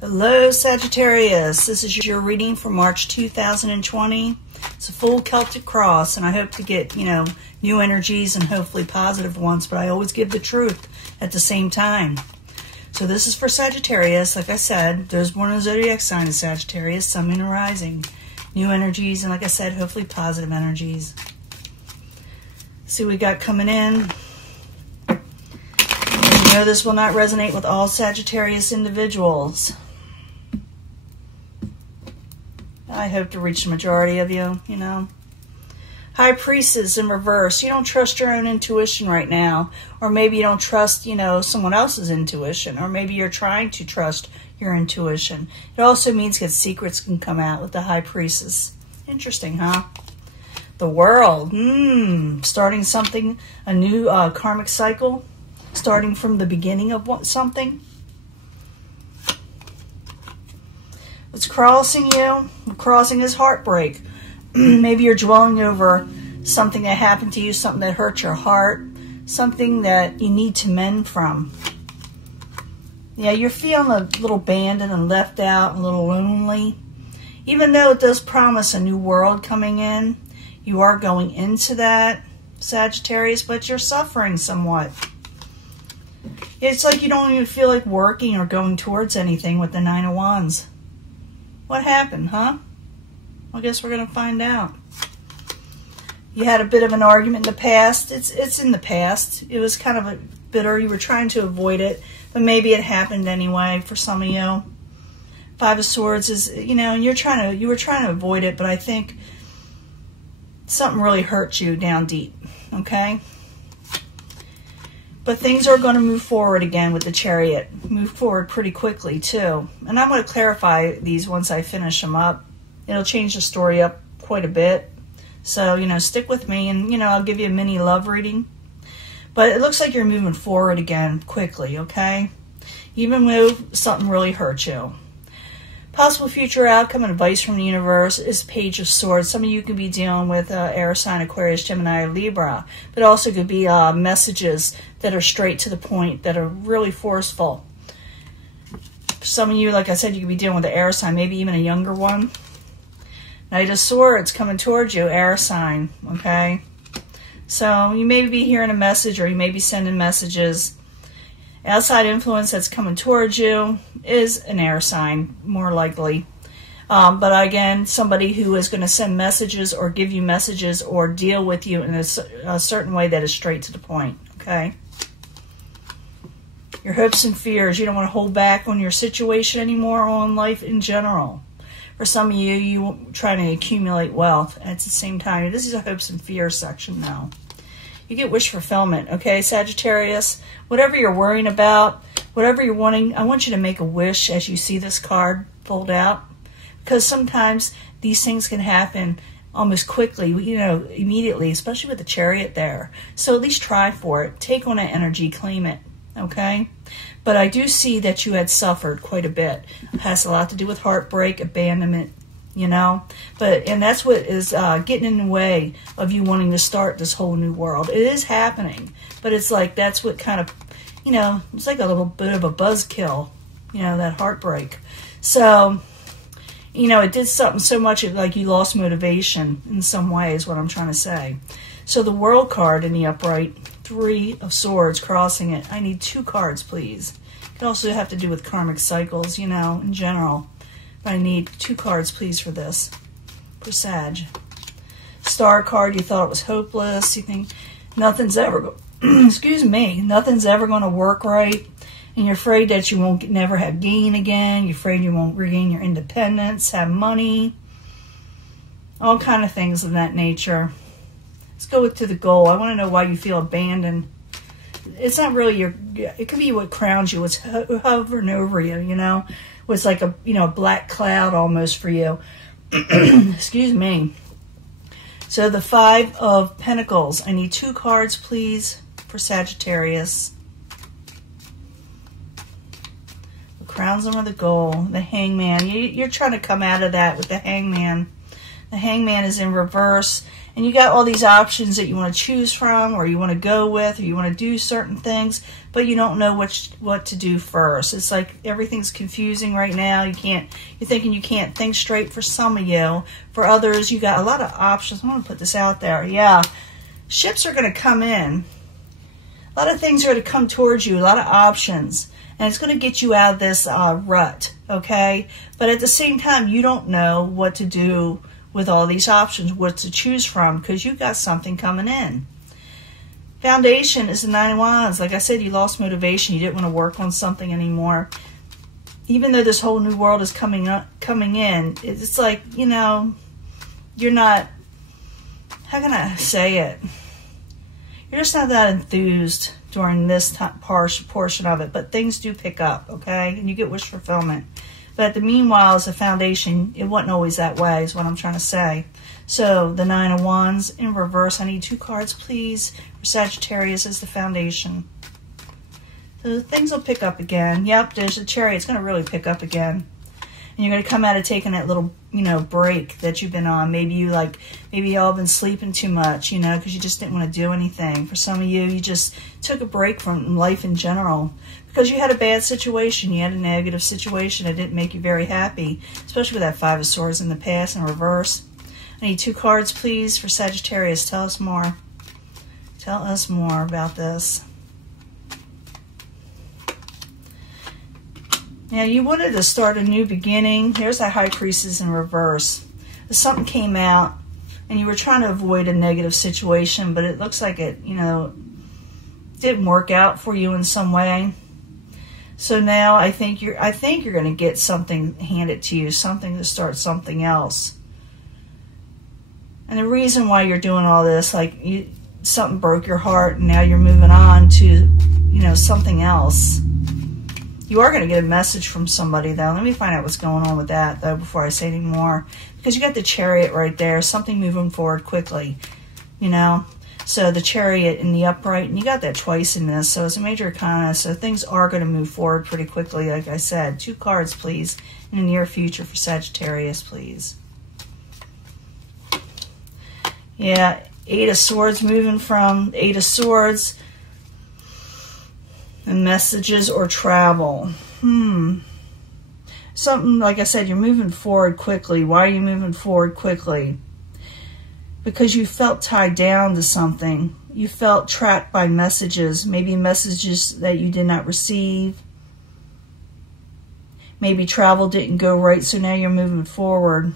Hello, Sagittarius. This is your reading for March 2020. It's a full Celtic cross, and I hope to get, new energies and hopefully positive ones, but I always give the truth at the same time. So this is for Sagittarius. Like I said, there's born in the zodiac sign of Sagittarius, Sun, Moon, and Rising. New energies, and like I said, hopefully positive energies. See what we got coming in. You know this will not resonate with all Sagittarius individuals. I hope to reach the majority of you, High Priestess in reverse. You don't trust your own intuition right now. Or maybe you don't trust, someone else's intuition. Or maybe you're trying to trust your intuition. It also means that secrets can come out with the High Priestess. Interesting, huh? The World. Starting something, a new karmic cycle. Starting from the beginning of something. What's crossing you? Crossing is heartbreak. Maybe you're dwelling over something that happened to you, something that hurt your heart, something that you need to mend from. Yeah, you're feeling a little abandoned and left out, and a little lonely. Even though it does promise a new world coming in, you are going into that, Sagittarius, but you're suffering somewhat. It's like you don't even feel like working or going towards anything with the Nine of Wands. What happened, huh? I guess we're going to find out. You had a bit of an argument in the past. It's in the past. It was kind of a bitter. You were trying to avoid it, but maybe it happened anyway for some of you. Five of Swords is, and you were trying to avoid it, but I think something really hurt you down deep, okay? But things are going to move forward again with the Chariot. Move forward pretty quickly, too. And I'm going to clarify these once I finish them up. It'll change the story up quite a bit. So, stick with me, and, I'll give you a mini love reading. But it looks like you're moving forward again quickly, okay? Even though something really hurt you. Possible future outcome and advice from the universe is Page of Swords. Some of you could be dealing with air sign, Aquarius, Gemini, or Libra. But also could be messages that are straight to the point, that are really forceful. For some of you, like I said, you could be dealing with the air sign, maybe even a younger one. Knight of Swords coming towards you, air sign, okay? So you may be hearing a message, or you may be sending messages. Outside influence that's coming towards you is an air sign, more likely. But again, somebody who is going to send messages or give you messages or deal with you in a certain way that is straight to the point, okay? Your hopes and fears. You don't want to hold back on your situation anymore, or on life in general. For some of you, you're trying to accumulate wealth. And at the same time, this is a hopes and fears section now. You get wish fulfillment, okay, Sagittarius? Whatever you're worrying about, whatever you're wanting, I want you to make a wish as you see this card fold out. Because sometimes these things can happen almost quickly, immediately, especially with the Chariot there. So at least try for it. Take on that energy, claim it, okay? But I do see that you had suffered quite a bit. It has a lot to do with heartbreak, abandonment, and that's what is getting in the way of you wanting to start this whole new world. It is happening, but it's like that's what kind of, it's like a little bit of a buzzkill, that heartbreak. So, it did something so much like you lost motivation in some way is what I'm trying to say. So the World card in the upright, Three of Swords crossing it. I need 2 cards, please. It could also have to do with karmic cycles, in general. But I need 2 cards, please, for this. For Sag. Star card, you thought it was hopeless. You think nothing's ever nothing's ever going to work right. And you're afraid that you won't never have gain again. You're afraid you won't regain your independence, have money. All kind of things of that nature. Let's go to the goal. I want to know why you feel abandoned. It's not really it could be what crowns you. What's hovering over you, It's like a, black cloud almost for you. Excuse me. So the 5 of Pentacles. I need 2 cards, please, for Sagittarius. The crowns under the goal. The Hangman. You're trying to come out of that with the Hangman. The Hangman is in reverse. And you got all these options that you want to choose from, or you want to go with, or you want to do certain things, but you don't know what to do first. It's like everything's confusing right now. You're thinking you can't think straight for some of you. For others, you got a lot of options. I'm going to put this out there. Yeah, ships are going to come in. A lot of things are going to come towards you, a lot of options. And it's going to get you out of this rut, okay? But at the same time, you don't know what to do with all these options, what to choose from, because you got something coming in. Foundation is the Nine of Wands. Like I said, you lost motivation. You didn't want to work on something anymore. Even though this whole new world is coming in, it's like, you know, you're not, how can I say it? You're just not that enthused during this portion of it, but things do pick up, okay? And you get wish fulfillment. But the meanwhile, as a foundation, it wasn't always that way, is what I'm trying to say. So, the Nine of Wands in reverse. I need 2 cards, please, for Sagittarius as the foundation. So, things will pick up again. Yep, there's a Chariot. It's going to really pick up again. And you're going to come out of taking that little, you know, break that you've been on. Maybe y'all been sleeping too much, you know, because you just didn't want to do anything. For some of you, you just took a break from life in general. Because you had a bad situation, you had a negative situation that didn't make you very happy, especially with that 5 of Swords in the past in reverse. I need 2 cards, please, for Sagittarius. Tell us more. Tell us more about this. Now, you wanted to start a new beginning. Here's that High Priestess in reverse. Something came out, and you were trying to avoid a negative situation, but it looks like it, you know, didn't work out for you in some way. So now I think you're going to get something handed to you, something to start something else. And the reason why you're doing all this, like something broke your heart, and now you're moving on to, you know, something else. You are going to get a message from somebody, though. Let me find out what's going on with that, though, before I say any more. Because you got the Chariot right there, something moving forward quickly, you know. So the Chariot in the upright, and you got that twice in this, so it's a major arcana, so things are going to move forward pretty quickly, like I said. 2 cards, please, in the near future for Sagittarius, please. Yeah, 8 of Swords, moving from 8 of Swords, and messages or travel. Something, like I said, you're moving forward quickly. Why are you moving forward quickly? Because you felt tied down to something. You felt trapped by messages. Maybe messages that you did not receive. Maybe travel didn't go right, so now you're moving forward.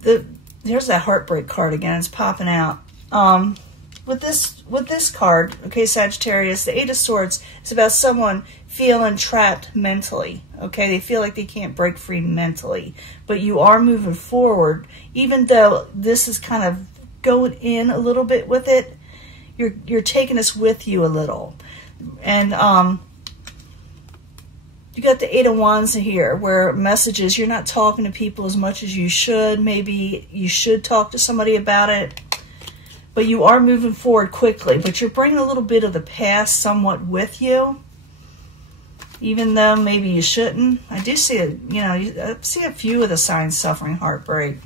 There's that heartbreak card again. It's popping out. With this card, okay, Sagittarius, the 8 of Swords is about someone feeling trapped mentally, okay? They feel like they can't break free mentally. But you are moving forward, even though this is kind of going in a little bit with it. You're taking this with you a little. And you got the 8 of Wands here, where messages, you're not talking to people as much as you should. Maybe you should talk to somebody about it. But you are moving forward quickly. But you're bringing a little bit of the past somewhat with you, even though maybe you shouldn't. I do see it, you know, I see a few of the signs suffering heartbreak.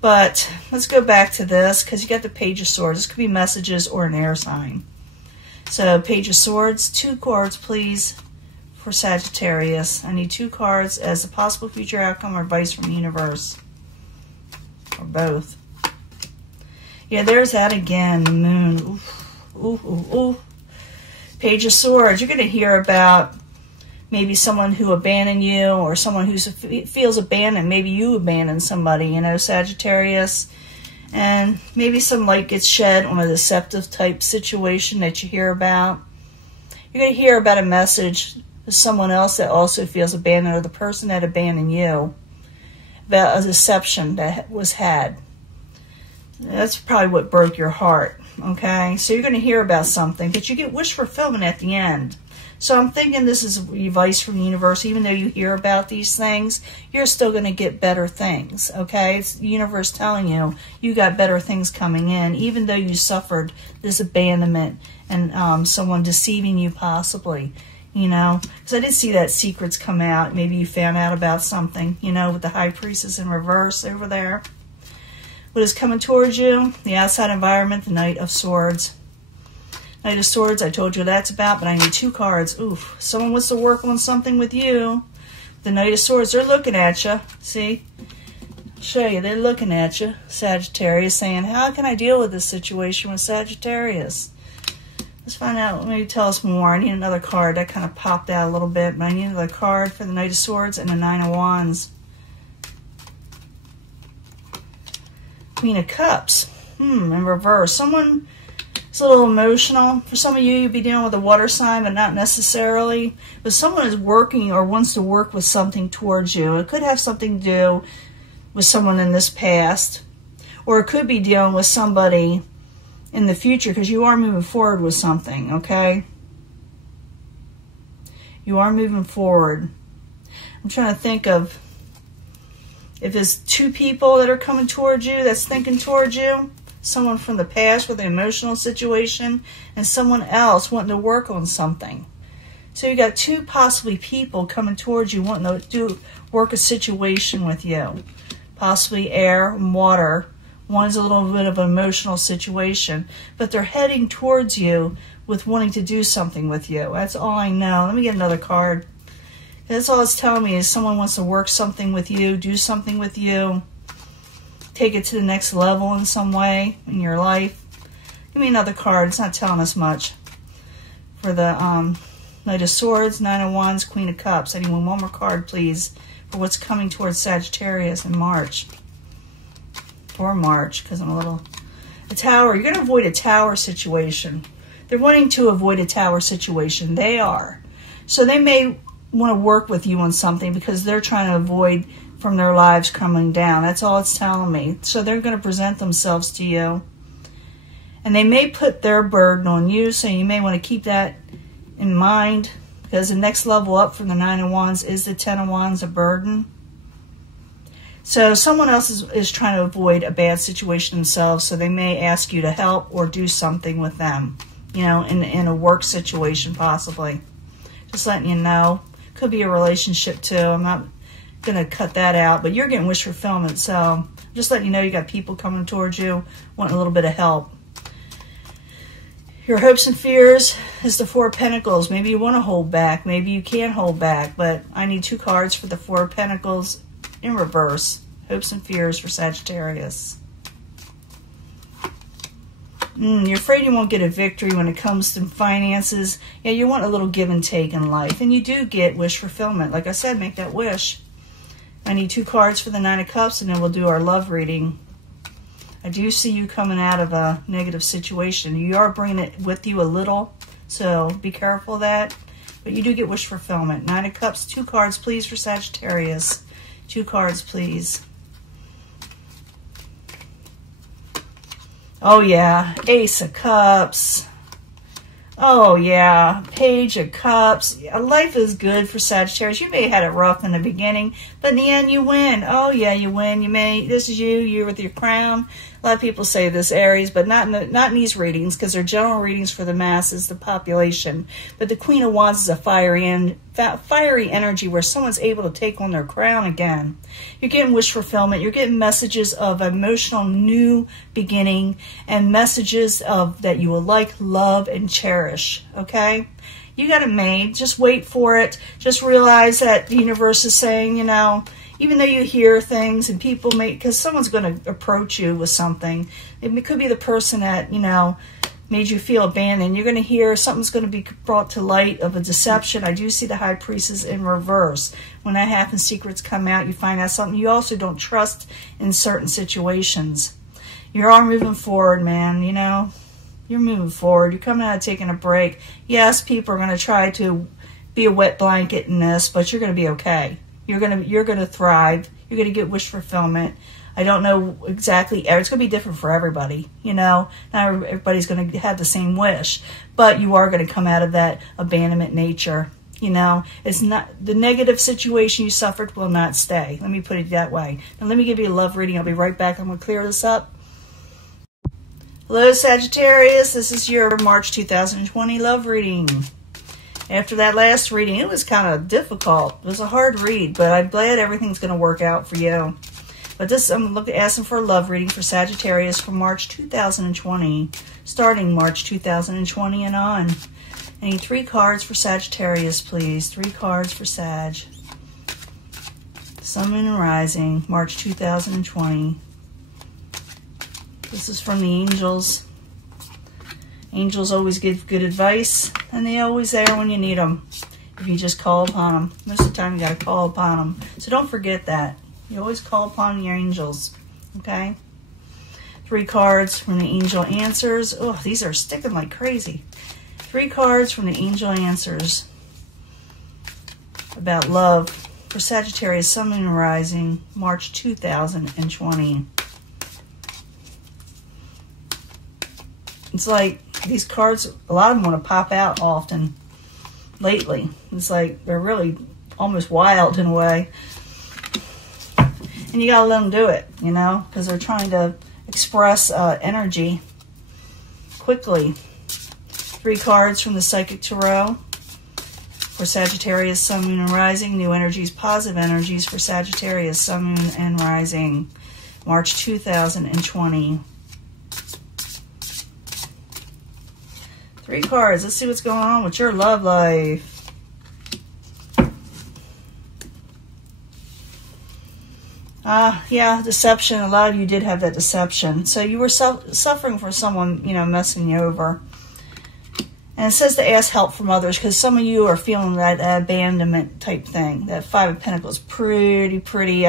But let's go back to this, because you got the Page of Swords. This could be messages or an air sign. So Page of Swords, 2 cards, please, for Sagittarius. I need 2 cards as a possible future outcome or advice from the universe, or both. Yeah, there's that again, the moon. Oof, ooh, ooh, ooh. Page of Swords, you're going to hear about maybe someone who abandoned you, or someone who feels abandoned. Maybe you abandoned somebody, you know, Sagittarius. And maybe some light gets shed on a deceptive type situation that you hear about. You're going to hear about a message to someone else that also feels abandoned, or the person that abandoned you, about a deception that was had. That's probably what broke your heart, okay? So you're going to hear about something, but you get wish fulfillment at the end. So I'm thinking this is advice from the universe. Even though you hear about these things, you're still going to get better things, okay? It's the universe telling you you got better things coming in, even though you suffered this abandonment and someone deceiving you possibly. you know, because I did see that secrets come out. Maybe you found out about something, you know, with the High Priestess in reverse over there. What is coming towards you? The outside environment, the Knight of Swords. Knight of Swords, I told you what that's about, but I need 2 cards. Oof, someone wants to work on something with you. The Knight of Swords, they're looking at you. See? I'll show you, they're looking at you. Sagittarius, saying, how can I deal with this situation with Sagittarius? Let's find out, maybe tell us more. I need another card. That kind of popped out a little bit, but I need another card for the Knight of Swords and the 9 of Wands. Queen of Cups. In reverse. Someone is a little emotional. For some of you, you'll be dealing with a water sign, but not necessarily. But someone is working or wants to work with something towards you. It could have something to do with someone in this past. Or it could be dealing with somebody in the future, because you are moving forward with something, okay? You are moving forward. I'm trying to think of if there's 2 people that are coming towards you, that's thinking towards you. Someone from the past with an emotional situation, and someone else wanting to work on something. So you got 2 possibly people coming towards you wanting to work a situation with you. Possibly air and water. One's a little bit of an emotional situation, but they're heading towards you with wanting to do something with you. That's all I know. Let me get another card. That's all it's telling me is someone wants to work something with you, do something with you, take it to the next level in some way in your life. Give me another card. It's not telling us much. For the Knight of Swords, 9 of Wands, Queen of Cups. I need one more card, please, for what's coming towards Sagittarius in March. Or March, because I'm a little... A tower. You're going to avoid a tower situation. They're wanting to avoid a tower situation. They are. So they may want to work with you on something because they're trying to avoid from their lives coming down. That's all it's telling me. So they're going to present themselves to you. And they may put their burden on you, so you may want to keep that in mind, because the next level up from the 9 of Wands is the 10 of Wands, a burden. So someone else is trying to avoid a bad situation themselves, so they may ask you to help or do something with them, you know, in a work situation possibly. Just letting you know. Could be a relationship too. I'm not going to cut that out, but you're getting wish fulfillment, so just letting you know you got people coming towards you wanting a little bit of help. Your hopes and fears is the 4 of Pentacles. Maybe you want to hold back. Maybe you can't hold back, but I need 2 cards for the 4 of Pentacles in reverse. Hopes and fears for Sagittarius. You're afraid you won't get a victory when it comes to finances. Yeah, you want a little give and take in life. And you do get wish fulfillment. Like I said, make that wish. I need 2 cards for the 9 of Cups, and then we'll do our love reading. I do see you coming out of a negative situation. You are bringing it with you a little, so be careful of that. But you do get wish fulfillment. 9 of Cups, 2 cards, please, for Sagittarius. 2 cards, please. Oh, yeah. Ace of Cups. Oh, yeah. Page of Cups. Life is good for Sagittarius. You may have had it rough in the beginning, but in the end, you win. Oh, yeah, you win. You may. This is you. You're with your crown. A lot of people say this, Aries, but not in these readings, because they're general readings for the masses, the population. But the Queen of Wands is a fiery energy where someone's able to take on their crown again. You're getting wish fulfillment. You're getting messages of emotional new beginning and messages of that you will like, love, and cherish. Okay? You got it made. Just wait for it. Just realize that the universe is saying, you know, even though you hear things and people may, because someone's going to approach you with something. It could be the person that, you know, made you feel abandoned. You're going to hear something's going to be brought to light of a deception. I do see the High Priestess in reverse. When that happens, secrets come out. You find out something you also don't trust in certain situations. You're all moving forward, man, you know. You're moving forward. You're coming out of taking a break. Yes, people are going to try to be a wet blanket in this, but you're going to be okay. You're going to thrive. You're going to get wish fulfillment. I don't know exactly. It's going to be different for everybody. You know, not everybody's going to have the same wish, but you are going to come out of that abandonment nature. You know, it's not the negative situation you suffered will not stay. Let me put it that way. Now let me give you a love reading. I'll be right back. I'm going to clear this up. Hello, Sagittarius. This is your March 2020 love reading. After that last reading, it was kind of difficult. It was a hard read, but I'm glad everything's going to work out for you. But this, I'm asking for a love reading for Sagittarius for March 2020, starting March 2020 and on. I need 3 cards for Sagittarius, please. 3 cards for Sag. Sun, Moon, and Rising, March 2020. This is from the angels. Angels always give good advice, and they always there when you need them, if you just call upon them. Most of the time, you got to call upon them. So don't forget that. You always call upon your angels, okay? 3 cards from the angel answers. Oh, these are sticking like crazy. 3 cards from the angel answers about love for Sagittarius, Sun, Moon, and Rising, March 2020. It's like these cards, a lot of them want to pop out often lately. It's like they're really almost wild in a way. And you got to let them do it, you know, because they're trying to express energy quickly. 3 cards from the Psychic Tarot for Sagittarius, Sun, Moon, and Rising. New energies, positive energies for Sagittarius, Sun, Moon, and Rising, March 2020. 3 cards. Let's see what's going on with your love life. Yeah, deception. A lot of you did have that deception. So you were suffering for someone, you know, messing you over. And it says to ask help from others, because some of you are feeling that abandonment type thing. That 5 of Pentacles pretty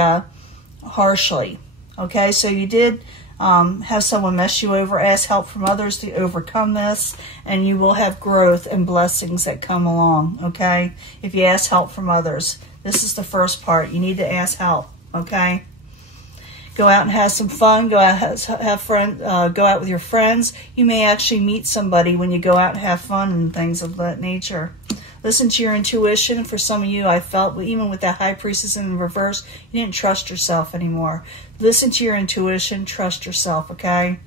harshly. Okay, so you did have someone mess you over. Ask help from others to overcome this, and you will have growth and blessings that come along, okay? If you ask help from others. This is the first part. You need to ask help, okay? Go out and have some fun. Go out go out with your friends. You may actually meet somebody when you go out and have fun and things of that nature. Listen to your intuition. For some of you, I felt, even with that High Priestess in reverse, you didn't trust yourself anymore. Listen to your intuition. Trust yourself, okay?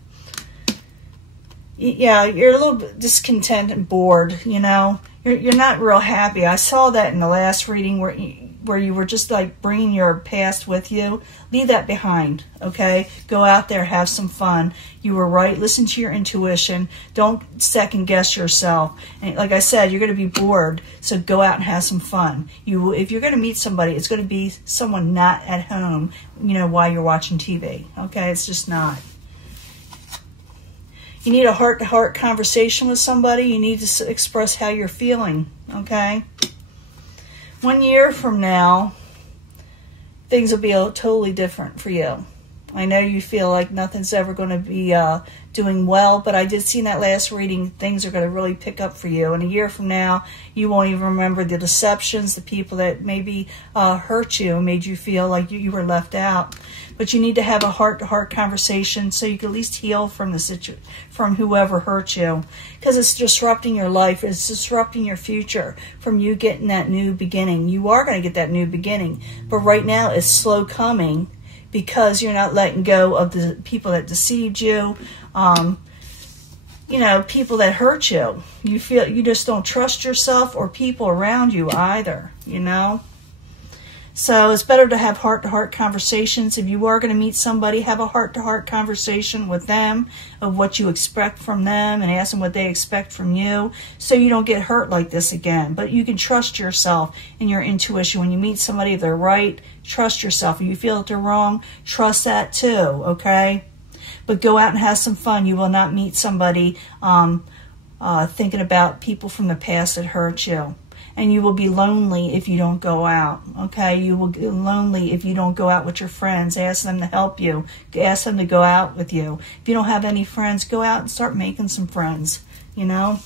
Yeah, you're a little bit discontent and bored, you know. You're not real happy. I saw that in the last reading where you were just like bringing your past with you. Leave that behind, okay? Go out there, have some fun. You were right. Listen to your intuition. Don't second guess yourself. And like I said, you're going to be bored, so go out and have some fun. If you're going to meet somebody, it's going to be someone not at home, you know, while you're watching TV, okay? It's just not. You need a heart-to-heart conversation with somebody. You need to express how you're feeling, okay? 1 year from now, things will be totally different for you. I know you feel like nothing's ever going to be doing well, but I did see in that last reading things are going to really pick up for you. And a year from now, you won't even remember the deceptions, the people that maybe hurt you and made you feel like you were left out. But you need to have a heart-to-heart conversation so you can at least heal from from whoever hurt you, because it's disrupting your life. It's disrupting your future from you getting that new beginning. You are going to get that new beginning, but right now it's slow coming because you're not letting go of the people that deceived you, you know, people that hurt you. You feel you just don't trust yourself or people around you either, you know. So it's better to have heart-to-heart conversations. If you are going to meet somebody, have a heart-to-heart conversation with them of what you expect from them and ask them what they expect from you so you don't get hurt like this again. But you can trust yourself and your intuition. When you meet somebody, if they're right, trust yourself. If you feel that they're wrong, trust that too, okay? But go out and have some fun. You will not meet somebody thinking about people from the past that hurt you. And you will be lonely if you don't go out, okay? You will be lonely if you don't go out with your friends. Ask them to help you. Ask them to go out with you. If you don't have any friends, go out and start making some friends, you know?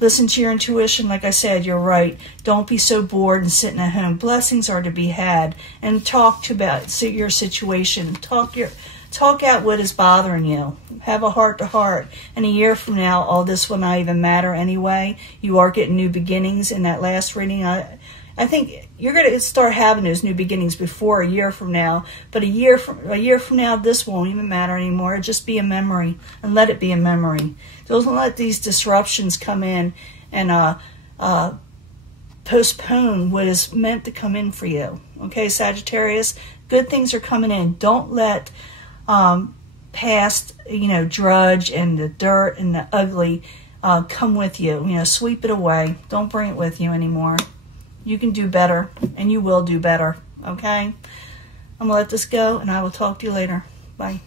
Listen to your intuition. Like I said, you're right. Don't be so bored and sitting at home. Blessings are to be had. And talk about your situation. Talk out what is bothering you. Have a heart-to-heart. And a year from now, all this will not even matter anyway. You are getting new beginnings in that last reading. I think you're going to start having those new beginnings before a year from now. But a year from now, this won't even matter anymore. It'll just be a memory. And let it be a memory. Don't let these disruptions come in and postpone what is meant to come in for you. Okay, Sagittarius, good things are coming in. Don't let past, drudge and the dirt and the ugly come with you. Sweep it away. Don't bring it with you anymore. You can do better, and you will do better. Okay? I'm going to let this go, and I will talk to you later. Bye.